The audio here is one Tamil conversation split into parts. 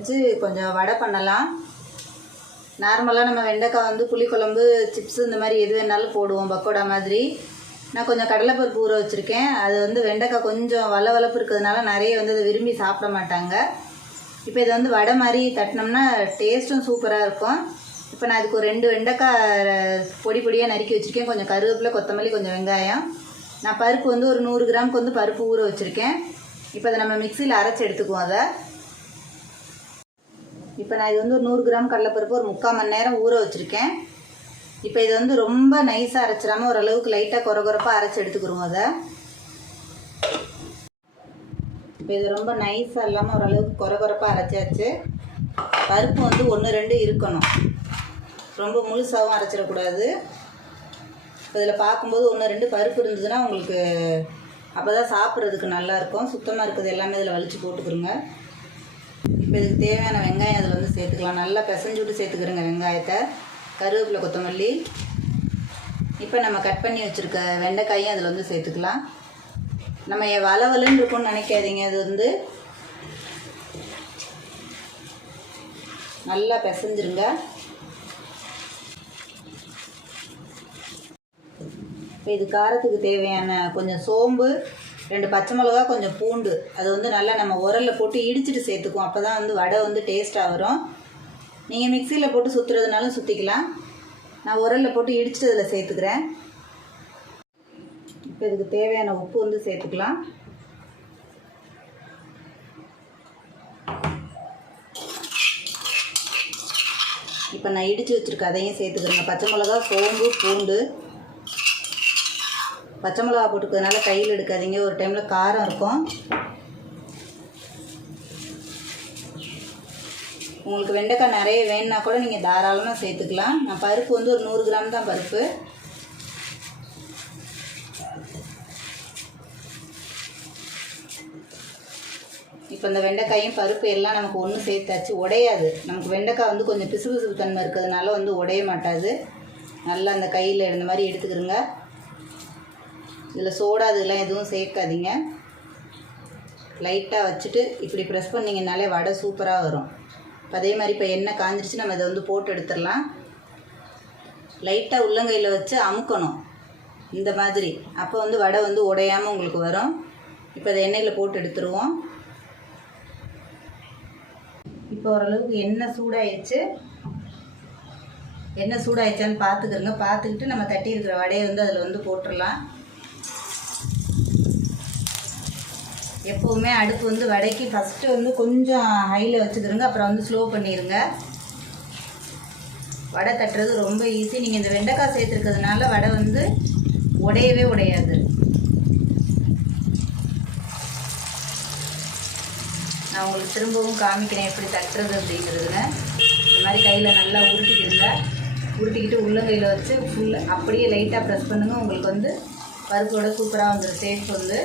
வச்சு கொஞ்சம் வடை பண்ணலாம். நார்மலாக நம்ம வெண்டைக்காய் வந்து புளிக்குழம்பு சிப்ஸு இந்த மாதிரி எது வேணாலும் போடுவோம் பக்கோடா மாதிரி. நான் கொஞ்சம் கடலைப்பருப்பு ஊற வச்சுருக்கேன். அது வந்து வெண்டைக்காய் கொஞ்சம் வள வளப்பு இருக்கிறதுனால நிறைய வந்து அதை விரும்பி சாப்பிட மாட்டாங்க. இப்போ இதை வந்து வடை மாதிரி தட்டினோம்னா டேஸ்ட்டும் சூப்பராக இருக்கும். இப்போ நான் இதுக்கு ஒரு ரெண்டு வெண்டைக்காய் பொடி பொடியாக நறுக்கி வச்சுருக்கேன். கொஞ்சம் கருவேப்பிலை கொத்தமல்லி கொஞ்சம் வெங்காயம். நான் பருப்பு வந்து ஒரு நூறு கிராமுக்கு வந்து பருப்பு ஊற வச்சுருக்கேன். இப்போ அதை நம்ம மிக்சியில் அரைச்சி எடுத்துக்குவோம் அதை. இப்போ நான் இது வந்து ஒரு நூறு கிராம் கடலைப்பருப்பு ஒரு முக்கால் மணி நேரம் ஊற வச்சுருக்கேன். இப்போ இது வந்து ரொம்ப நைஸாக அரைச்சிடாம ஓரளவுக்கு லைட்டாக குறை குறைப்பாக அரைச்சி எடுத்துக்கிறோம் அதை. இப்போ இது ரொம்ப நைஸாக இல்லாமல் ஓரளவுக்கு குறை குறைப்பாக அரைச்சாச்சு. பருப்பு வந்து ஒன்று ரெண்டு இருக்கணும். ரொம்ப முழுசாகவும் அரைச்சிடக்கூடாது. இப்போ இதில் பார்க்கும்போது ஒன்று ரெண்டு பருப்பு இருந்ததுன்னா உங்களுக்கு அப்போ தான் சாப்பிட்றதுக்கு நல்லாயிருக்கும் சுத்தமாக இருக்கிறது எல்லாமே இதில் வலித்து போட்டுக்கிறோங்க இப்போ இதுக்கு தேவையான வெங்காயம் அதில் வந்து சேர்த்துக்கலாம். நல்லா பிசைஞ்சு விட்டு சேர்த்துக்கிறோங்க வெங்காயத்தை. கருவேப்பிலை கொத்தமல்லி. இப்போ நம்ம கட் பண்ணி வச்சுருக்க வெண்டைக்காயும் அதில் வந்து சேர்த்துக்கலாம். நம்ம வளவலுன்னு இருக்கும்னு நினைக்காதீங்க. அது வந்து நல்லா பிசைஞ்சிருங்க. இப்போ இது காரத்துக்கு தேவையான கொஞ்சம் சோம்பு ரெண்டு பச்சை மிளகா கொஞ்சம் பூண்டு. அது வந்து நல்லா நம்ம உரலில் போட்டு இடிச்சிட்டு சேர்த்துக்குவோம். அப்போ தான் வந்து வடை வந்து டேஸ்ட்டாக வரும். நீங்கள் மிக்சியில் போட்டு சுற்றுறதுனாலும் சுற்றிக்கலாம் நான் உரலில் போட்டு இடிச்சிட்டு அதில் சேர்த்துக்கிறேன். இப்போ இதுக்கு தேவையான உப்பு வந்து சேர்த்துக்கலாம். இப்போ நான் இடித்து வச்சுருக்கேன் அதையும் சேர்த்துக்கிறேங்க. பச்சை மிளகா சோம்பு பூண்டு. பச்சை மிளகா போட்டுக்கிறதுனால கையில் எடுக்காதீங்க. ஒரு டைமில் காரம் இருக்கும். உங்களுக்கு வெண்டைக்காய் நிறைய வேணும்னா கூட நீங்கள் தாராளமாக சேர்த்துக்கலாம். நான் பருப்பு வந்து ஒரு நூறு கிராம் தான் பருப்பு. இப்போ இந்த வெண்டைக்காயும் பருப்பு எல்லாம் நமக்கு ஒன்று சேர்த்தாச்சு. உடையாது. நமக்கு வெண்டைக்காய் வந்து கொஞ்சம் பிசுபிசுப்பு தன்மை இருக்கிறதுனால வந்து உடைய மாட்டாது. நல்லா அந்த கையில் இருந்த மாதிரி எடுத்துக்கிறோங்க இதில் சோடா இதெல்லாம் எதுவும் சேர்க்காதீங்க. லைட்டாக வச்சுட்டு இப்படி ப்ரெஸ் பண்ணிங்கனாலே வடை சூப்பராக வரும். இப்போ அதே மாதிரி இப்போ எண்ணெய் காஞ்சிருச்சு நம்ம இதை வந்து போட்டு எடுத்துடலாம். லைட்டாக உள்ளங்கையில் வச்சு அமுக்கணும். இந்த மாதிரி. அப்போ வந்து வடை வந்து உடையாமல் உங்களுக்கு வரும். இப்போ அதை எண்ணெயில் போட்டு எடுத்துருவோம். இப்போ ஓரளவுக்கு எண்ணெய் சூடாயிடுச்சு. எண்ணெய் சூடாயிடுச்சான்னு பார்த்துக்கிறோங்க பார்த்துக்கிட்டு நம்ம தட்டி இருக்கிற வடையை வந்து அதில் வந்து போட்டுடலாம். எப்போவுமே அடுப்பு வந்து வடைக்கு ஃபஸ்ட்டு வந்து கொஞ்சம் ஹையில் வச்சுக்கிறோங்க அப்புறம் வந்து ஸ்லோ பண்ணிடுங்க வடை தட்டுறது ரொம்ப ஈஸி நீங்கள் இந்த வெண்டைக்காய் சேர்த்துருக்கிறதுனால வடை வந்து உடையவே உடையாது. நான் உங்களுக்கு திரும்பவும் காமிக்கிறேன் எப்படி தட்டுறது அப்படிங்கிறதுங்க. இந்த மாதிரி கையில் நல்லா உருட்டிக்கிடுங்க உருட்டிக்கிட்டு உள்ளங்கையில் வச்சு ஃபுல்லாக அப்படியே லைட்டாக ப்ரெஸ் பண்ணுங்கள் உங்களுக்கு வந்து பருப்போட சூப்பராக வந்துடும் டேஸ்ட் வந்து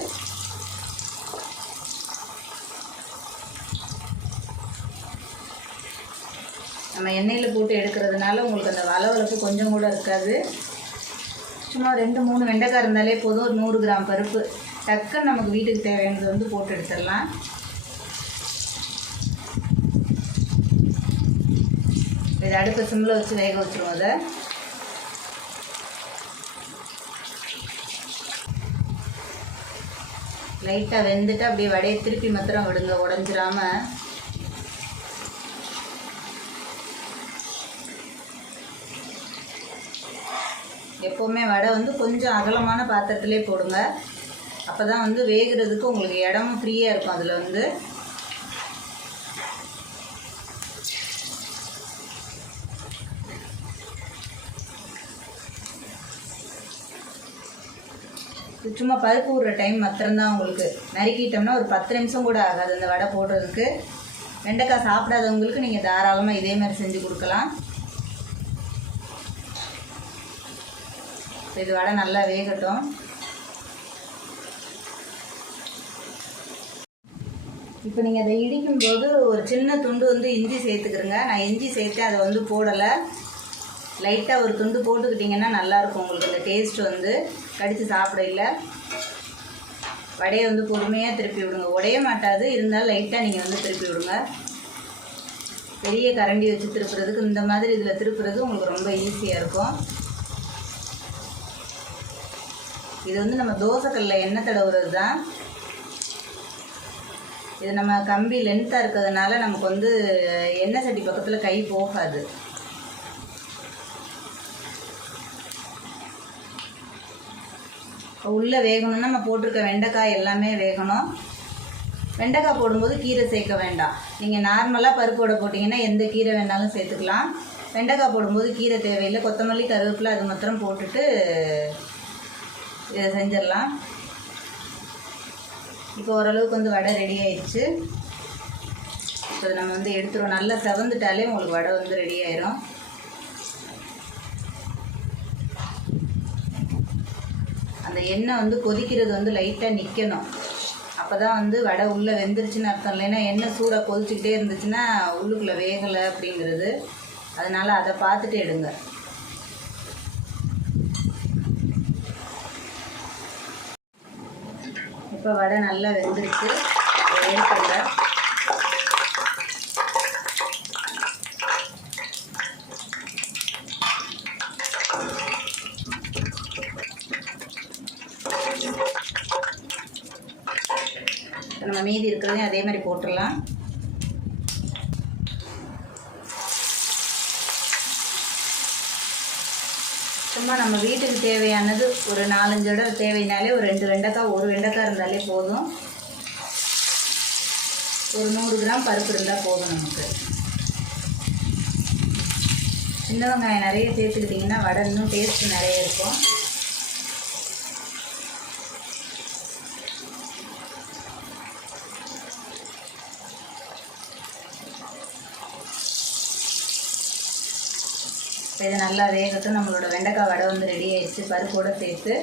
நம்ம எண்ணெயில் போட்டு எடுக்கிறதுனால உங்களுக்கு அந்த வளவளப்பு கொஞ்சம் கூட இருக்காது. சும்மா ரெண்டு மூணு வெண்டைக்காய் இருந்தாலே போதும். ஒரு நூறு கிராம் பருப்பு. டக்குன்னு நமக்கு வீட்டுக்கு தேவையானது வந்து போட்டு எடுத்துடலாம். இது அடுப்பு சிம்மில் வச்சு வேக வச்சுருவோம் அதை லைட்டாக வெந்துட்டு அப்படியே வடையை திருப்பி மாத்திரம் விடுங்க. உடஞ்சிராமல் எப்போவுமே வடை வந்து கொஞ்சம் அகலமான பாத்திரத்திலே போடுங்க. அப்போ தான் வந்து வேகிறதுக்கு உங்களுக்கு இடமும் ஃப்ரீயாக இருக்கும் அதில் வந்து. சும்மா பருப்பு விடுற டைம் மாத்திரம்தான் உங்களுக்கு. நறுக்கிட்டோம்னா ஒரு பத்து நிமிஷம் கூட ஆகாது அந்த வடை போடுறதுக்கு. வெண்டைக்காய் சாப்பிடாதவங்களுக்கு நீங்கள் தாராளமாக இதே மாதிரி செஞ்சு கொடுக்கலாம். இது வடை நல்லா வேகட்டும். இப்போ நீங்கள் அதை இடிக்கும்போது ஒரு சின்ன துண்டு வந்து இஞ்சி சேர்த்துக்கிறங்க நான் இஞ்சி சேர்த்து அதை வந்து போடலை. லைட்டாக ஒரு துண்டு போட்டுக்கிட்டிங்கன்னா நல்லாயிருக்கும் உங்களுக்கு. அந்த டேஸ்ட் வந்து கடித்து சாப்பிட இல்லை. வடையை வந்து பொறுமையாக திருப்பி விடுங்க. உடைய மாட்டாது. இருந்தாலும் லைட்டாக நீங்கள் வந்து திருப்பி விடுங்க. பெரிய கரண்டி வச்சு திருப்புறதுக்கு இந்த மாதிரி இதில் திருப்புறது உங்களுக்கு ரொம்ப ஈஸியாக இருக்கும். இது வந்து நம்ம தோசைக்கல்ல எண்ணெய் தடவுறது தான் இது நம்ம கம்பி லென்த்தாக இருக்கிறதுனால நமக்கு வந்து எண்ணெய் சட்டி பக்கத்தில் கை போகாது. உள்ளே வேகணும்னா நம்ம போட்டிருக்க வெண்டைக்காய் எல்லாமே வேகணும். வெண்டைக்காய் போடும்போது கீரை சேர்க்க வேண்டாம். நீங்கள் நார்மலாக பருப்போட போட்டிங்கன்னா எந்த கீரை வேணாலும் சேர்த்துக்கலாம். வெண்டைக்காய் போடும்போது கீரை தேவையில்லை. கொத்தமல்லி கருவேப்பிலை அது மாத்திரம் போட்டுட்டு இதை செஞ்சிடலாம். இப்போ ஓரளவுக்கு வந்து வடை ரெடி ஆயிடுச்சு. இப்போ நம்ம வந்து எடுத்துருவோம். நல்லா செவந்துட்டாலே உங்களுக்கு வடை வந்து ரெடி ஆயிரும். அந்த எண்ணெய் வந்து கொதிக்கிறது வந்து லைட்டாக நிற்கணும் அப்போ தான் வந்து வடை உள்ளே வெந்துருச்சுன்னு அர்த்தம் இல்லைன்னா எண்ணெய் சூடாக கொதிச்சுக்கிட்டே இருந்துச்சுன்னா உள்ளுக்குள்ளே வேகலை அப்படிங்கிறது. அதனால் அதை பார்த்துட்டு எடுங்க. இப்போ வடை நல்லா வெந்துருச்சு. எடுத்துங்க நம்ம மீதி இருக்கிறதையும் அதே மாதிரி போட்டுடலாம். சும்மா நம்ம வீட்டுக்கு தேவையானது ஒரு நாலஞ்சு இடம் தேவைனாலே ஒரு ரெண்டு வெண்டைக்காய் ஒரு வெண்டைக்காய் இருந்தாலே போதும். ஒரு நூறு கிராம் பருப்பு இருந்தால் போதும் நமக்கு. சின்ன வெங்காயம் நிறைய சேர்த்துக்கிட்டிங்கன்னா வடலும் இன்னும் நிறைய இருக்கும். இது நல்லா வேகட்டும் நம்மளோட வெண்டைக்காய் வடை வந்து ரெடி ஆயிடுச்சு. பருப்போடு சேர்த்து.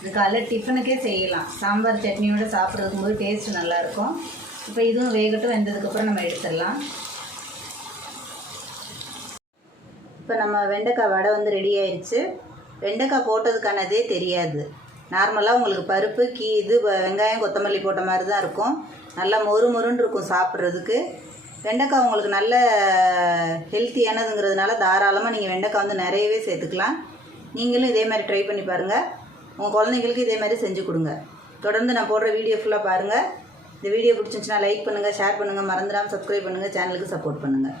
இது காலைல டிஃபனுக்கே செய்யலாம். சாம்பார் சட்னியோடு சாப்பிட்றதுக்கும் போது டேஸ்ட் நல்லாயிருக்கும். இப்போ இதுவும் வேகட்டும் வெந்ததுக்கப்புறம் நம்ம எடுத்துடலாம். இப்போ நம்ம வெண்டைக்காய் வடை வந்து ரெடி ஆயிடுச்சு. வெண்டைக்காய் போட்டதுக்கானதே தெரியாது. நார்மலாக உங்களுக்கு பருப்பு கீ இது வெங்காயம் கொத்தமல்லி போட்ட மாதிரி தான் இருக்கும். நல்லா மொறு மொறுன்னு இருக்கும் சாப்பிட்றதுக்கு. வெண்டைக்காய் உங்களுக்கு நல்ல ஹெல்த்தியானதுங்கிறதுனால தாராளமாக நீங்கள் வெண்டைக்காய் வந்து நிறையவே சேர்த்துக்கலாம். நீங்களும் இதே மாதிரி ட்ரை பண்ணி பாருங்கள் உங்கள் குழந்தைங்களுக்கு இதே மாதிரி செஞ்சு கொடுங்க. தொடர்ந்து நான் போடுற வீடியோ ஃபுல்லாக பாருங்கள் இந்த வீடியோ பிடிச்சிருந்துச்சுன்னா லைக் பண்ணுங்கள் ஷேர் பண்ணுங்கள் மறந்துடாமல் சப்ஸ்கிரைப் பண்ணுங்கள் சேனலுக்கு சப்போர்ட் பண்ணுங்கள்